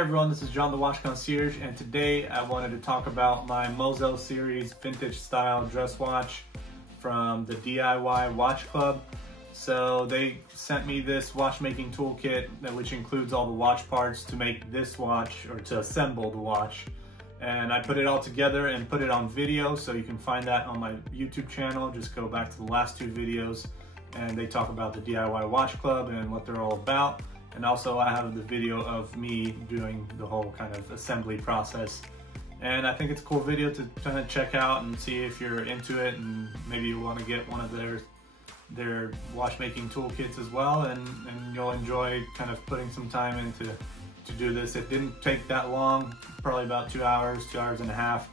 everyone, this is John the Watch Concierge, and today I wanted to talk about my Mosel Series vintage style dress watch from the DIY Watch Club. So they sent me this watchmaking toolkit which includes all the watch parts to make this watch, or to assemble the watch. And I put it all together and put it on video, so you can find that on my YouTube channel. Just go back to the last two videos and they talk about the DIY Watch Club and what they're all about. And also I have the video of me doing the whole kind of assembly process. And I think it's a cool video to kind of check out and see if you're into it, and maybe you want to get one of their watchmaking toolkits as well, and you'll enjoy kind of putting some time into to do this. It didn't take that long, probably about 2 hours and a half,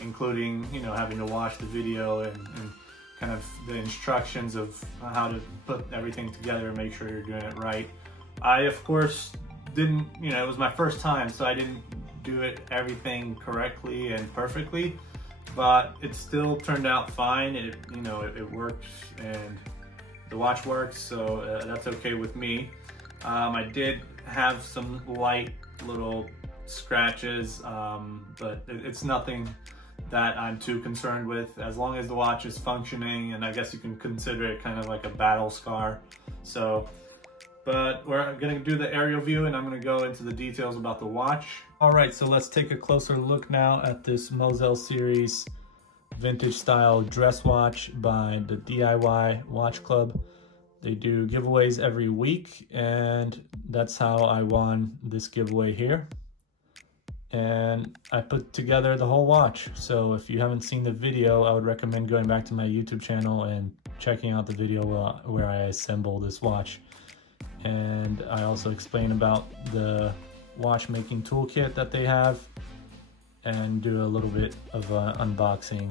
including, you know, having to watch the video and kind of the instructions of how to put everything together and make sure you're doing it right. I, of course, didn't, you know, it was my first time, so I didn't do everything correctly and perfectly, but it still turned out fine. It, you know, it works and the watch works, so that's okay with me. I did have some light little scratches, but it's nothing that I'm too concerned with, as long as the watch is functioning, and I guess you can consider it kind of like a battle scar. So, but we're gonna do the aerial view and I'm gonna go into the details about the watch. All right, so let's take a closer look now at this Mosel Series vintage style dress watch by the DIY Watch Club. They do giveaways every week, and that's how I won this giveaway here. And I put together the whole watch. So if you haven't seen the video, I would recommend going back to my YouTube channel and checking out the video where I assemble this watch. And I also explain about the watchmaking toolkit that they have, and do a little bit of unboxing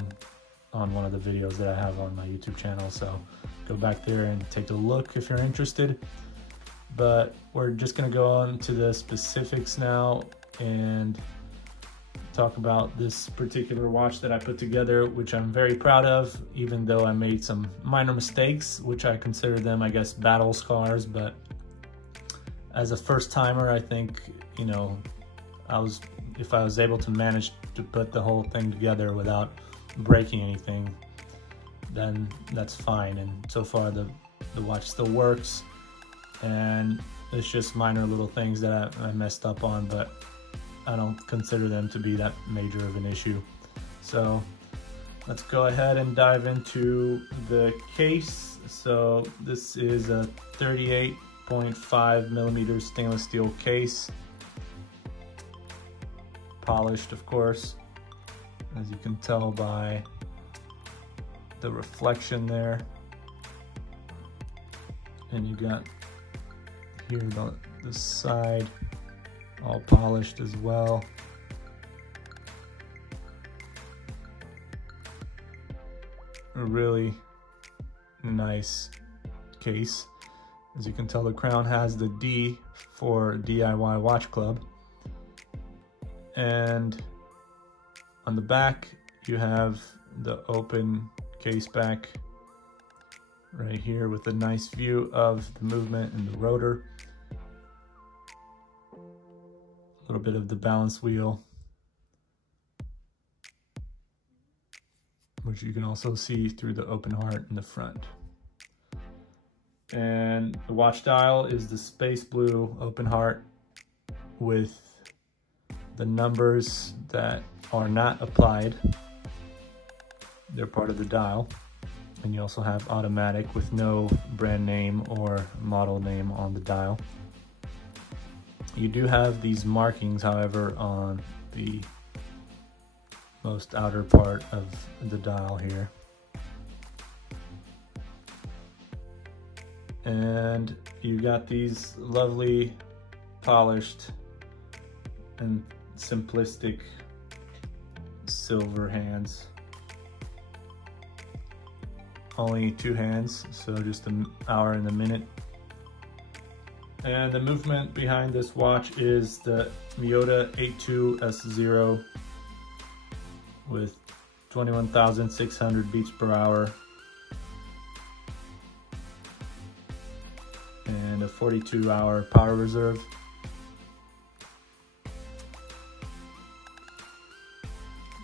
on one of the videos that I have on my YouTube channel. So go back there and take a look if you're interested. But we're just gonna go on to the specifics now and talk about this particular watch that I put together, which I'm very proud of, even though I made some minor mistakes, which I consider them, I guess, battle scars. But as a first timer, I think, you know, if I was able to manage to put the whole thing together without breaking anything, then that's fine. And so far the watch still works, and it's just minor little things that I messed up on, but I don't consider them to be that major of an issue. So let's go ahead and dive into the case. So this is a 38.5 millimeter stainless steel case, polished, of course, as you can tell by the reflection there. And you got here the side all polished as well. A really nice case. As you can tell, the crown has the D for DIY Watch Club. And on the back, you have the open case back right here with a nice view of the movement in the rotor. A little bit of the balance wheel, which you can also see through the open heart in the front. And the watch dial is the space blue open heart with the numbers that are not applied. They're part of the dial. And you also have automatic with no brand name or model name on the dial. You do have these markings, however, on the most outer part of the dial here. And you got these lovely polished and simplistic silver hands. Only 2 hands, so just an hour and a minute. And the movement behind this watch is the Miyota 82S0 with 21,600 beats per hour and a 42-hour power reserve.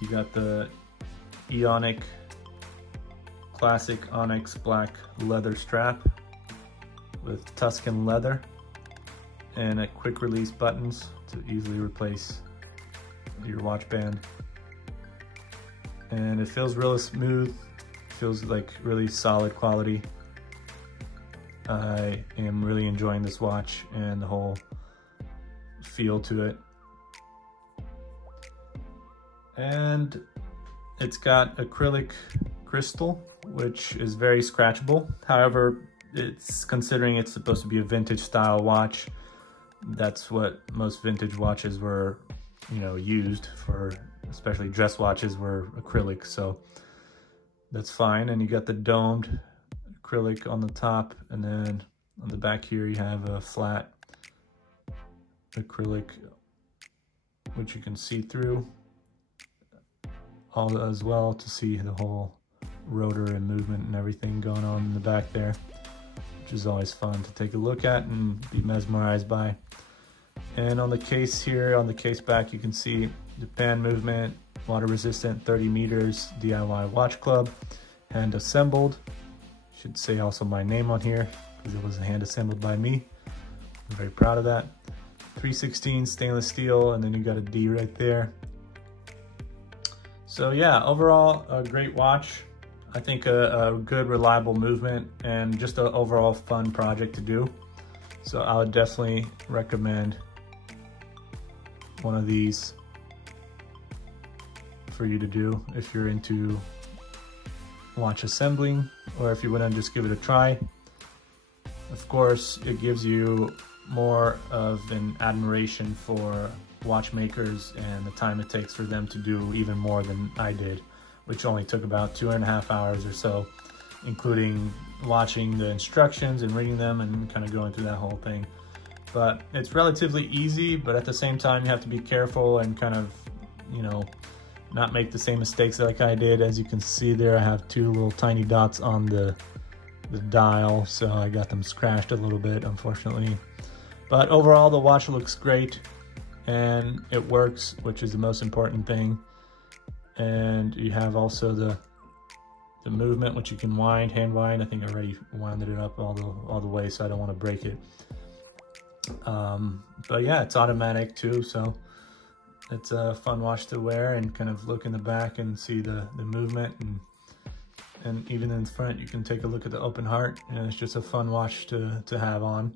You got the Ionic classic onyx black leather strap with Tuscan leather and a quick release buttons to easily replace your watch band. And it feels really smooth, feels like really solid quality. I am really enjoying this watch and the whole feel to it. And it's got acrylic crystal, which is very scratchable. However, it's considering it's supposed to be a vintage style watch. That's what most vintage watches were, you know, used for, especially dress watches were acrylic, so that's fine. And you got the domed acrylic on the top, and then on the back here you have a flat acrylic which you can see through all as well to see the whole rotor and movement and everything going on in the back there, which is always fun to take a look at and be mesmerized by. And on the case here, on the case back, you can see the band movement, water resistant, 30 meters, DIY watch club, hand assembled. Should say also my name on here because it was hand assembled by me. I'm very proud of that. 316 stainless steel, and then you got a D right there. So yeah, overall a great watch. I think a good reliable movement and just an overall fun project to do. So I would definitely recommend one of these for you to do if you're into watch assembling, or if you want to just give it a try. Of course, it gives you more of an admiration for watchmakers and the time it takes for them to do even more than I did, which only took about 2.5 hours or so, including watching the instructions and reading them and kind of going through that whole thing. But it's relatively easy, but at the same time you have to be careful and kind of, you know, not make the same mistakes like I did. As you can see there, I have 2 little tiny dots on the dial, so I got them scratched a little bit, unfortunately. But overall, the watch looks great and it works, which is the most important thing. And you have also the movement, which you can wind, hand wind. I think I already winded it up all the way, so I don't want to break it. But yeah, it's automatic too, so it's a fun watch to wear and kind of look in the back and see the movement, and even in the front you can take a look at the open heart, and it's just a fun watch to have on.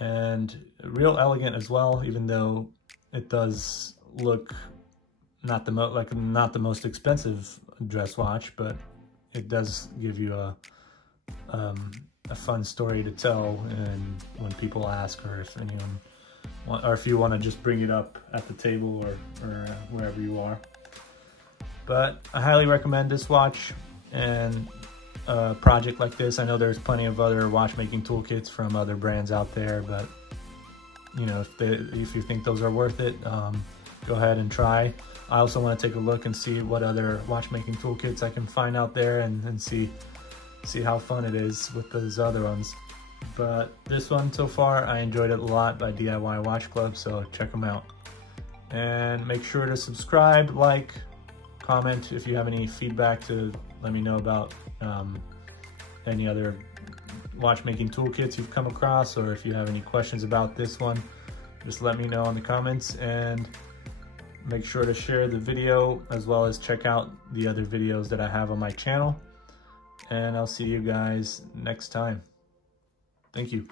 And real elegant as well, even though it does look not the most expensive dress watch, but it does give you a fun story to tell, and when people ask, or if anyone or if you want to just bring it up at the table or wherever you are. But I highly recommend this watch and a project like this. I know there's plenty of other watchmaking toolkits from other brands out there, but you know, if you think those are worth it, go ahead and try. I also want to take a look and see what other watchmaking toolkits I can find out there, and see how fun it is with those other ones. But this one so far, I enjoyed it a lot, by DIY Watch Club, so check them out. And make sure to subscribe, like, comment if you have any feedback to let me know about any other watchmaking toolkits you've come across, or if you have any questions about this one, just let me know in the comments. And make sure to share the video, as well as check out the other videos that I have on my channel. And I'll see you guys next time. Thank you.